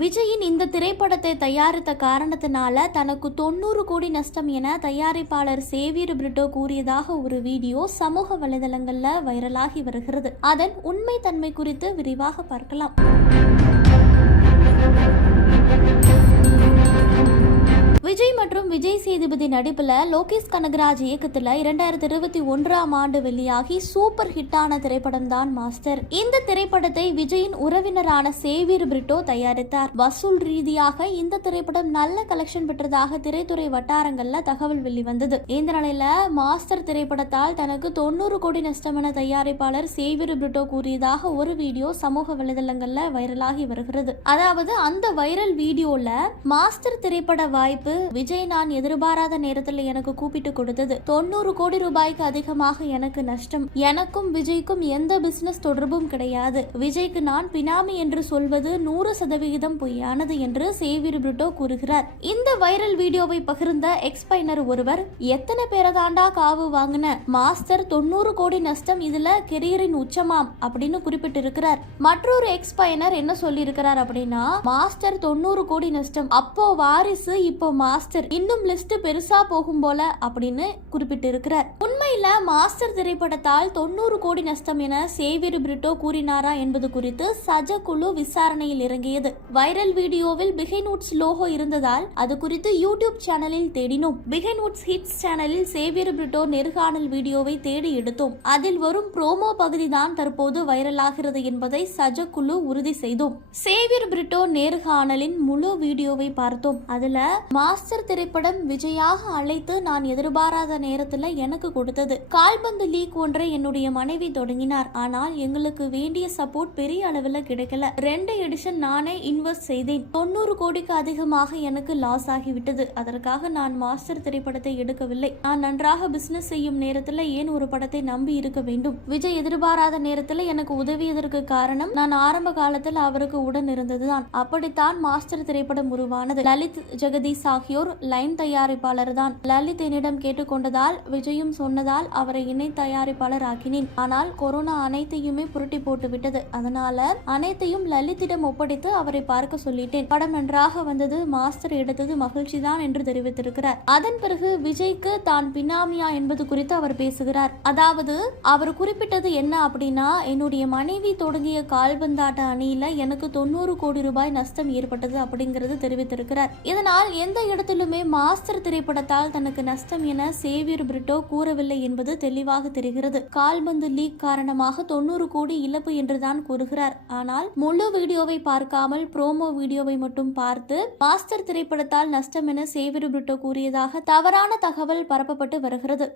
விஜயின் இந்த திரைப்படத்தை தயாரித்த காரணத்தினால தனக்கு தொண்ணூறு கோடி நஷ்டம் என தயாரிப்பாளர் சேவியர் பிரிட்டோ கூறியதாக ஒரு வீடியோ சமூக வலைதளங்கள்ல வைரலாகி வருகிறது. அதன் உண்மை தன்மை குறித்து விரிவாக பார்க்கலாம். விஜய் மற்றும் விஜய் சேதுபதி நடிப்பில் லோகேஷ் கனகராஜ் இயக்கத்தில் இரண்டாயிரத்தி இருபத்தி ஒன்றாம் ஆண்டு வெளியாகி சூப்பர் ஹிட்டான திரைப்படம் தான் மாஸ்டர் இந்த திரைப்படத்தை விஜயின் உறவினரான சேவியர் பிரிட்டோ தயாரித்தார். வசூல் ரீதியாக இந்த திரைப்படம் நல்ல கலெக்ஷன் பெற்றதாக திரைத்துறை வட்டாரங்கள்ல தகவல் வெளிவந்தது. இந்த நிலையில மாஸ்டர் திரைப்படத்தால் தனக்கு தொண்ணூறு கோடி நஷ்டம் என தயாரிப்பாளர் சேவியர் பிரிட்டோ கூறியதாக ஒரு வீடியோ சமூக வலைதளங்கள்ல வைரலாகி வருகிறது. அதாவது அந்த வைரல் வீடியோல மாஸ்டர் திரைப்பட வாய்ப்பு விஜய் நான் எதிர்பாராத நேரத்தில் எனக்கு கூப்பிட்டு கொடுத்தது. தொண்ணூறு கோடி ரூபாய்க்கு அதிகமாக எனக்கு நஷ்டம். எனக்கும் விஜய்க்கும் எந்த பிசினஸ் தொடர்பும் கிடையாது. விஜய்க்கு நான் பினாமி என்று சொல்வது நூறு சதவிகிதம் பொய்யானது என்று சேவியர் பிரிட்டோ கூறுகிறார். இந்த வைரல் வீடியோவை பகிர்ந்த எக்ஸ்பைனர் ஒருவர் எத்தனை பேரை தாண்டா காவு வாங்கின? மாஸ்டர் தொண்ணூறு கோடி நஷ்டம் இதுல கெரியரின் உச்சமாம் அப்படின்னு குறிப்பிட்டிருக்கிறார். மற்றொரு எக்ஸ்பைனர் என்ன சொல்லியிருக்கிறார் அப்படின்னா மாஸ்டர் தொண்ணூறு கோடி நஷ்டம். அப்போ வாரிசு இப்போ மாஸ்டர் இன்னும் லிஸ்ட் பெருசா போகும் போல அப்படின்னு குறிப்பிட்டிருக்கிறார். உண்மையில மாஸ்டர் திரைப்படத்தால் தொண்ணூறு கோடி நஷ்டம் என சேவியர் பிரிட்டோ கூறினாரா என்பது குறித்து சஜ குழு விசாரணையில் இறங்கியது. வைரல் வீடியோவில் பிகைநூட்ஸ் லோகோ இருந்ததால் அது குறித்து யூடியூப் சேனலில் தேடினோம். பிகைநூட்ஸ் ஹிட்ஸ் சேனலில் சேவியர் பிரிட்டோ நேர்காணல் வீடியோவை தேடி எடுத்தோம். அதில் வரும் ப்ரோமோ பகுதி தான் தற்போது வைரலாகிறது என்பதை சஜ குழு உறுதி செய்தோம். சேவியர் பிரிட்டோ நேர்காணலின் முழு வீடியோவை பார்த்தோம். அதுல மாஸ்டர் திரைப்படம் விஜயாக அழைத்து நான் எதிர்பாராத நேரத்துல எனக்கு கொடுத்தது. கால்பந்து லீக் ஒன்றை என்னுடைய மனைவி தொடங்கினார். ஆனால் எங்களுக்கு வேண்டிய சப்போர்ட் பெரிய அளவில் கிடைக்கல. ரெண்டு எடிஷன் நானே இன்வெஸ்ட் செய்தேன். தொண்ணூறு கோடிக்கு அதிகமாக எனக்கு லாஸ் ஆகிவிட்டது. அதற்காக நான் மாஸ்டர் திரைப்படத்தை எடுக்கவில்லை. நான் நன்றாக பிசினஸ் செய்யும் நேரத்துல ஏன் ஒரு படத்தை நம்பி இருக்க வேண்டும்? விஜய் எதிர்பாராத நேரத்துல எனக்கு உதவியதற்கு காரணம் நான் ஆரம்ப காலத்தில் அவருக்கு உடன் இருந்ததுதான். அப்படித்தான் மாஸ்டர் திரைப்படம் உருவானது. லலித் ஜெகதீஷ் ஆகியோர் லைன் தயாரிப்பாளர் தான் லலித் என்னிடம் கேட்டுக்கொண்டதால் விஜயும் சொன்னதால் அவரை இணை தயாரிப்பாளர் ஆக்கினேன் ஆனால் கொரோனா அனைத்தையுமே புரட்டி போட்டு விட்டது அதனால அனைத்தையும் லலித்திடம் ஒப்படைத்து அவரை பார்க்க சொல்லிட்டேன். படம் நன்றாக வந்தது மாஸ்டர் எடுத்தது மகிழ்ச்சி தான் என்று தெரிவித்திருக்கிறார். அதன் பிறகு விஜய்க்கு தான் பினாமியா என்பது குறித்து அவர் பேசுகிறார். அதாவது அவர் குறிப்பிட்டது என்ன அப்படின்னா என்னுடைய மனைவி தொடங்கிய கால்பந்தாட்ட அணியில எனக்கு தொண்ணூறு கோடி ரூபாய் நஷ்டம் ஏற்பட்டது அப்படிங்கிறது தெரிவித்திருக்கிறார். இதனால் எந்த இடத்திலுமே மாஸ்டர் திரைப்படத்தால் தனக்கு நஷ்டம் என சேவியர் பிரிட்டோ கூறவில்லை என்பது தெளிவாக தெரிகிறது. கால்பந்து லீக் காரணமாக தொண்ணூறு கோடி இழப்பு என்றுதான் கூறுகிறார். ஆனால் முழு வீடியோவை பார்க்காமல் ப்ரோமோ வீடியோவை மட்டும் பார்த்து மாஸ்டர் திரைப்படத்தால் நஷ்டம் என சேவியர் பிரிட்டோ கூறியதாக தவறான தகவல் பரப்பப்பட்டு வருகிறது.